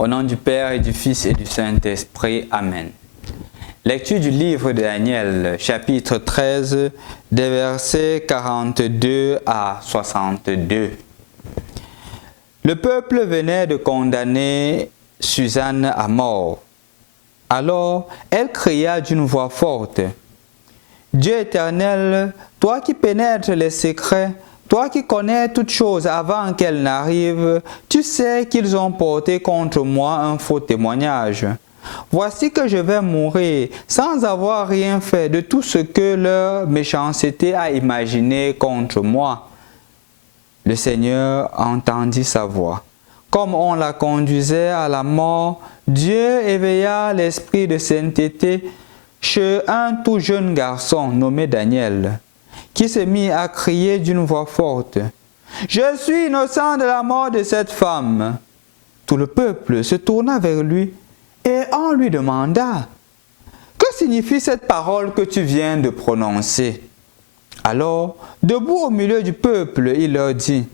Au nom du Père et du Fils et du Saint-Esprit. Amen. Lecture du livre de Daniel, chapitre 13, des versets 42 à 62. Le peuple venait de condamner Suzanne à mort. Alors, elle cria d'une voix forte: « Dieu éternel, toi qui pénètres les secrets, toi qui connais toutes choses avant qu'elles n'arrivent, tu sais qu'ils ont porté contre moi un faux témoignage. Voici que je vais mourir sans avoir rien fait de tout ce que leur méchanceté a imaginé contre moi. » Le Seigneur entendit sa voix. Comme on la conduisait à la mort, Dieu éveilla l'esprit de sainteté chez un tout jeune garçon nommé Daniel, qui se mit à crier d'une voix forte: « Je suis innocent de la mort de cette femme. » Tout le peuple se tourna vers lui et on lui demanda: « Que signifie cette parole que tu viens de prononcer ?» Alors, debout au milieu du peuple, il leur dit: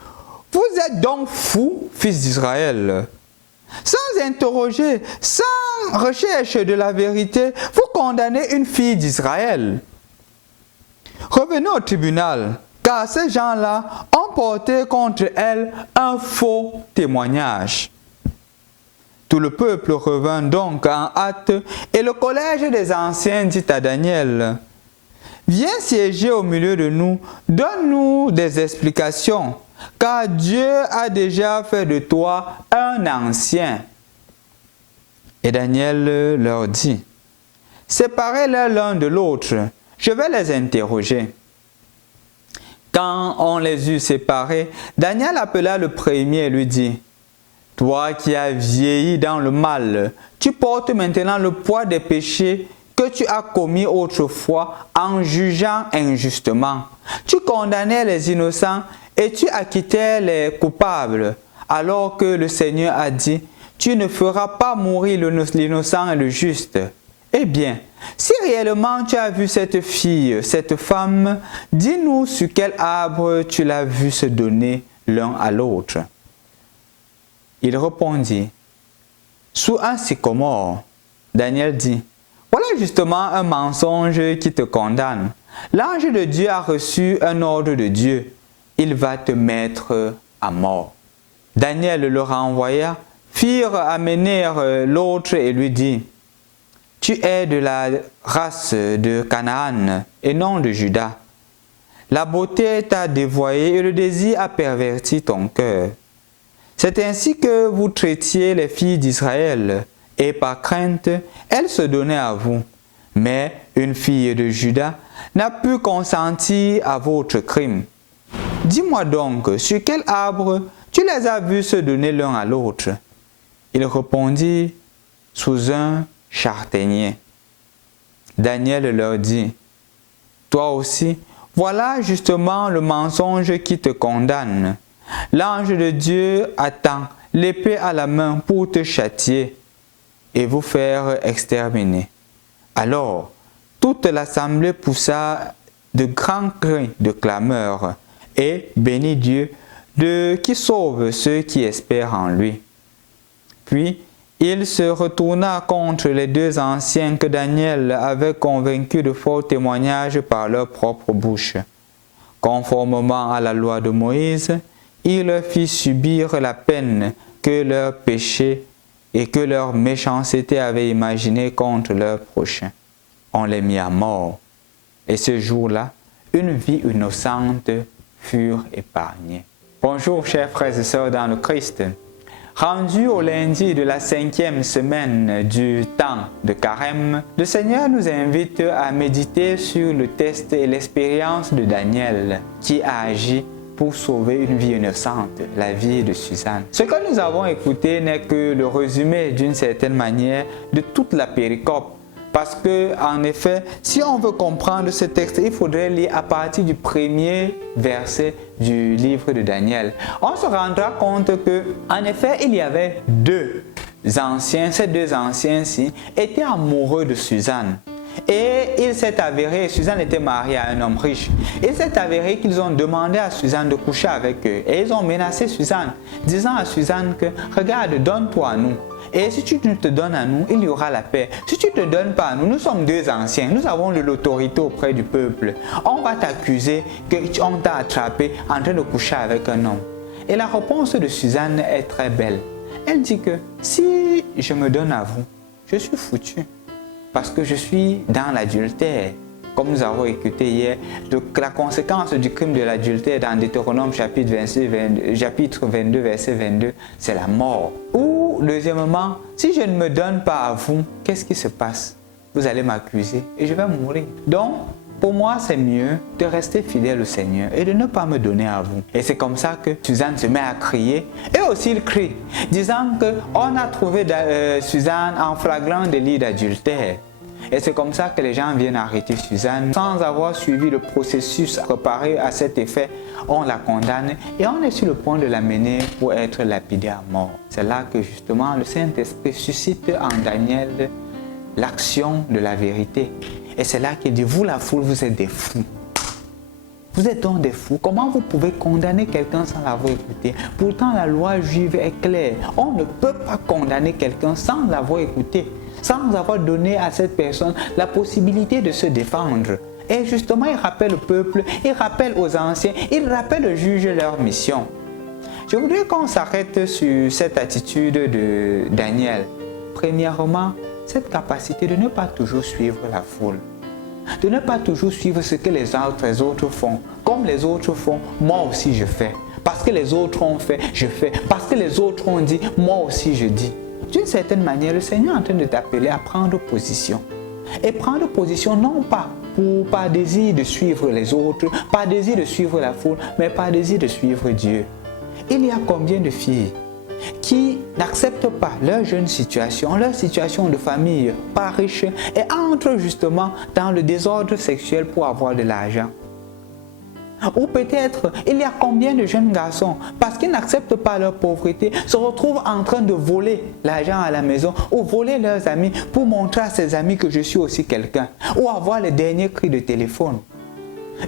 « Vous êtes donc fous, fils d'Israël. Sans interroger, sans recherche de la vérité, vous condamnez une fille d'Israël. Revenez au tribunal, car ces gens-là ont porté contre elle un faux témoignage. » Tout le peuple revint donc en hâte, et le collège des anciens dit à Daniel: « Viens siéger au milieu de nous, donne-nous des explications, car Dieu a déjà fait de toi un ancien. » Et Daniel leur dit: « Séparez-les l'un de l'autre, je vais les interroger. » Quand on les eut séparés, Daniel appela le premier et lui dit: « Toi qui as vieilli dans le mal, tu portes maintenant le poids des péchés que tu as commis autrefois en jugeant injustement. Tu condamnais les innocents et tu acquittais les coupables, alors que le Seigneur a dit: tu ne feras pas mourir l'innocent et le juste. Eh bien, si réellement tu as vu cette fille, cette femme, dis-nous sur quel arbre tu l'as vu se donner l'un à l'autre. » Il répondit: « Sous un sycomore. » Daniel dit: « Voilà justement un mensonge qui te condamne. L'ange de Dieu a reçu un ordre de Dieu. Il va te mettre à mort. » Daniel le renvoya, firent amener l'autre et lui dit: « Tu es de la race de Canaan et non de Juda. La beauté t'a dévoyé et le désir a perverti ton cœur. C'est ainsi que vous traitiez les filles d'Israël, et par crainte, elles se donnaient à vous. Mais une fille de Juda n'a pu consentir à votre crime. Dis-moi donc, sur quel arbre tu les as vus se donner l'un à l'autre? » Il répondit: « Sous un châtaignier. » Daniel leur dit: « Toi aussi, voilà justement le mensonge qui te condamne. L'ange de Dieu attend, l'épée à la main, pour te châtier et vous faire exterminer. » Alors, toute l'assemblée poussa de grands cris de clameur et bénit Dieu qui sauve ceux qui espèrent en lui. Puis, il se retourna contre les deux anciens que Daniel avait convaincus de faux témoignages par leur propre bouche. Conformément à la loi de Moïse, il leur fit subir la peine que leurs péchés et que leur méchanceté avaient imaginé contre leur prochain. On les mit à mort, et ce jour-là, une vie innocente fut épargnée. Bonjour chers frères et sœurs dans le Christ. Rendu au lundi de la 5e semaine du temps de Carême, le Seigneur nous invite à méditer sur le test et l'expérience de Daniel qui a agi pour sauver une vie innocente, la vie de Suzanne. Ce que nous avons écouté n'est que le résumé d'une certaine manière de toute la péricope. Parce que, en effet, si on veut comprendre ce texte, il faudrait lire à partir du premier verset du livre de Daniel. On se rendra compte que, en effet, il y avait deux anciens. Ces deux anciens-ci étaient amoureux de Suzanne. Et il s'est avéré, Suzanne était mariée à un homme riche, il s'est avéré qu'ils ont demandé à Suzanne de coucher avec eux. Et ils ont menacé Suzanne, disant à Suzanne que, regarde, donne-toi à nous. Et si tu te donnes à nous, il y aura la paix. Si tu ne te donnes pas à nous, nous sommes deux anciens, nous avons de l'autorité auprès du peuple. On va t'accuser qu'on t'a attrapé en train de coucher avec un homme. Et la réponse de Suzanne est très belle. Elle dit que si je me donne à vous, je suis foutu. Parce que je suis dans l'adultère. Comme nous avons écouté hier, la conséquence du crime de l'adultère dans Deutéronome chapitre 22, verset 22, c'est la mort. Ou, deuxièmement, si je ne me donne pas à vous, qu'est-ce qui se passe? Vous allez m'accuser et je vais mourir. Donc, pour moi, c'est mieux de rester fidèle au Seigneur et de ne pas me donner à vous. Et c'est comme ça que Suzanne se met à crier. Et aussi, il crie, disant qu'on a trouvé Suzanne en flagrant délit d'adultère. Et c'est comme ça que les gens viennent arrêter Suzanne. Sans avoir suivi le processus préparé à cet effet, on la condamne et on est sur le point de l'amener pour être lapidé à mort. C'est là que justement le Saint-Esprit suscite en Daniel l'action de la vérité. Et c'est là qu'il dit, vous la foule, vous êtes des fous. Vous êtes donc des fous. Comment vous pouvez condamner quelqu'un sans l'avoir écouté? Pourtant, la loi juive est claire. On ne peut pas condamner quelqu'un sans l'avoir écouté, sans avoir donné à cette personne la possibilité de se défendre. Et justement, il rappelle le peuple, il rappelle aux anciens, il rappelle aux juges leur mission. Je voudrais qu'on s'arrête sur cette attitude de Daniel. Premièrement, cette capacité de ne pas toujours suivre la foule. De ne pas toujours suivre ce que les autres font. Comme les autres font, moi aussi je fais. Parce que les autres ont fait, je fais. Parce que les autres ont dit, moi aussi je dis. D'une certaine manière, le Seigneur est en train de t'appeler à prendre position. Et prendre position non pas par désir de suivre les autres, par désir de suivre la foule, mais par désir de suivre Dieu. Il y a combien de filles qui n'acceptent pas leur jeune situation, leur situation de famille pas riche et entrent justement dans le désordre sexuel pour avoir de l'argent. Ou peut-être, il y a combien de jeunes garçons, parce qu'ils n'acceptent pas leur pauvreté, se retrouvent en train de voler l'argent à la maison ou voler leurs amis pour montrer à ses amis que je suis aussi quelqu'un, ou avoir les derniers cris de téléphone.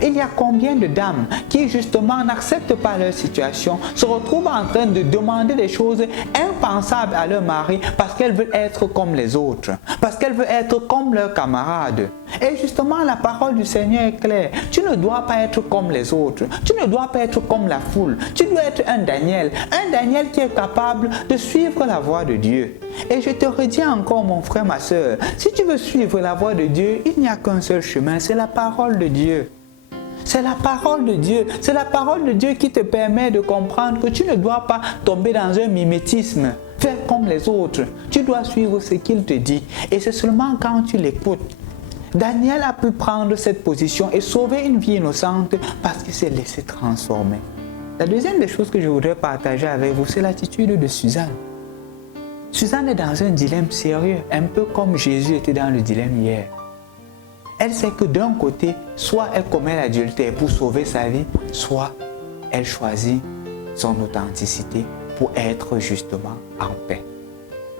Il y a combien de dames qui justement n'acceptent pas leur situation, se retrouvent en train de demander des choses impensables à leur mari parce qu'elles veulent être comme les autres, parce qu'elles veulent être comme leurs camarades. Et justement, la parole du Seigneur est claire. Tu ne dois pas être comme les autres, tu ne dois pas être comme la foule, tu dois être un Daniel qui est capable de suivre la voie de Dieu. Et je te redis encore, mon frère, ma soeur, si tu veux suivre la voie de Dieu, il n'y a qu'un seul chemin, c'est la parole de Dieu. C'est la parole de Dieu. C'est la parole de Dieu qui te permet de comprendre que tu ne dois pas tomber dans un mimétisme, faire comme les autres. Tu dois suivre ce qu'il te dit. Et c'est seulement quand tu l'écoutes. Daniel a pu prendre cette position et sauver une vie innocente parce qu'il s'est laissé transformer. La deuxième des choses que je voudrais partager avec vous, c'est l'attitude de Suzanne. Suzanne est dans un dilemme sérieux, un peu comme Jésus était dans le dilemme hier. Elle sait que d'un côté, soit elle commet l'adultère pour sauver sa vie, soit elle choisit son authenticité pour être justement en paix.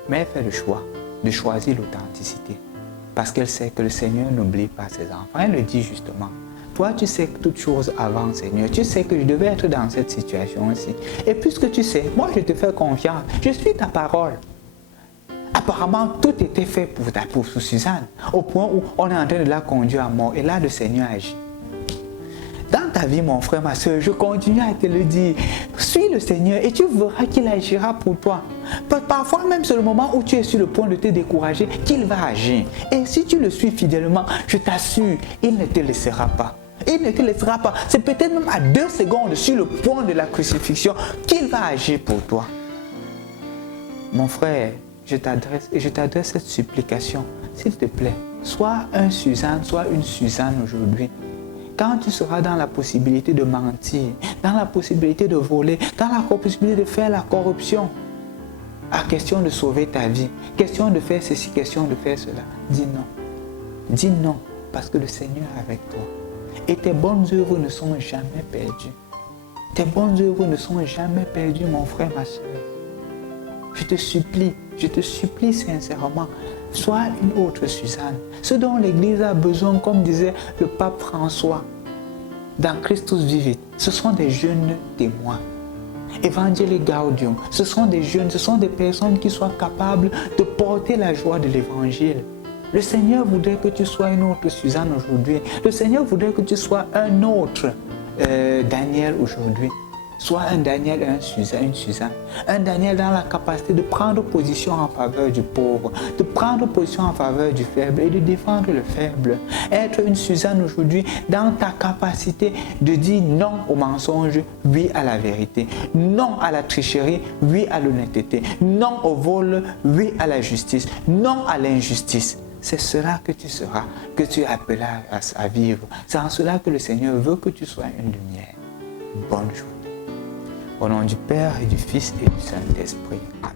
Mais elle fait le choix de choisir l'authenticité parce qu'elle sait que le Seigneur n'oublie pas ses enfants. Elle le dit justement. Toi, tu sais que toutes choses avant, Seigneur. Tu sais que je devais être dans cette situation aussi. Et puisque tu sais, moi je te fais confiance. Je suis ta parole. Apparemment, tout était fait pour Suzanne, au point où on est en train de la conduire à mort. Et là, le Seigneur agit. Dans ta vie, mon frère, ma soeur, je continue à te le dire. Suis le Seigneur et tu verras qu'il agira pour toi. Parfois, même c'est le moment où tu es sur le point de te décourager, qu'il va agir. Et si tu le suis fidèlement, je t'assure, il ne te laissera pas. Il ne te laissera pas. C'est peut-être même à 2 secondes sur le point de la crucifixion qu'il va agir pour toi. Mon frère, je t'adresse cette supplication. S'il te plaît, sois un Suzanne, sois une Suzanne aujourd'hui. Quand tu seras dans la possibilité de mentir, dans la possibilité de voler, dans la possibilité de faire la corruption, à question de sauver ta vie, question de faire ceci, question de faire cela, dis non. Dis non, parce que le Seigneur est avec toi. Et tes bonnes œuvres ne sont jamais perdues. Tes bonnes œuvres ne sont jamais perdues, mon frère, ma soeur. je te supplie sincèrement, sois une autre Suzanne. Ce dont l'Église a besoin, comme disait le pape François, dans Christus Vivit, ce sont des jeunes témoins. Evangelii Gaudium, ce sont des jeunes, ce sont des personnes qui soient capables de porter la joie de l'Évangile. Le Seigneur voudrait que tu sois une autre Suzanne aujourd'hui. Le Seigneur voudrait que tu sois un autre Daniel aujourd'hui. Sois un Daniel et une Suzanne. Un Daniel dans la capacité de prendre position en faveur du pauvre, de prendre position en faveur du faible et de défendre le faible. Être une Suzanne aujourd'hui dans ta capacité de dire non au mensonge, oui à la vérité. Non à la tricherie, oui à l'honnêteté. Non au vol, oui à la justice. Non à l'injustice. C'est cela que tu seras, que tu es appelé à vivre. C'est en cela que le Seigneur veut que tu sois une lumière. Bonne journée. Au nom du Père et du Fils et du Saint-Esprit. Amen.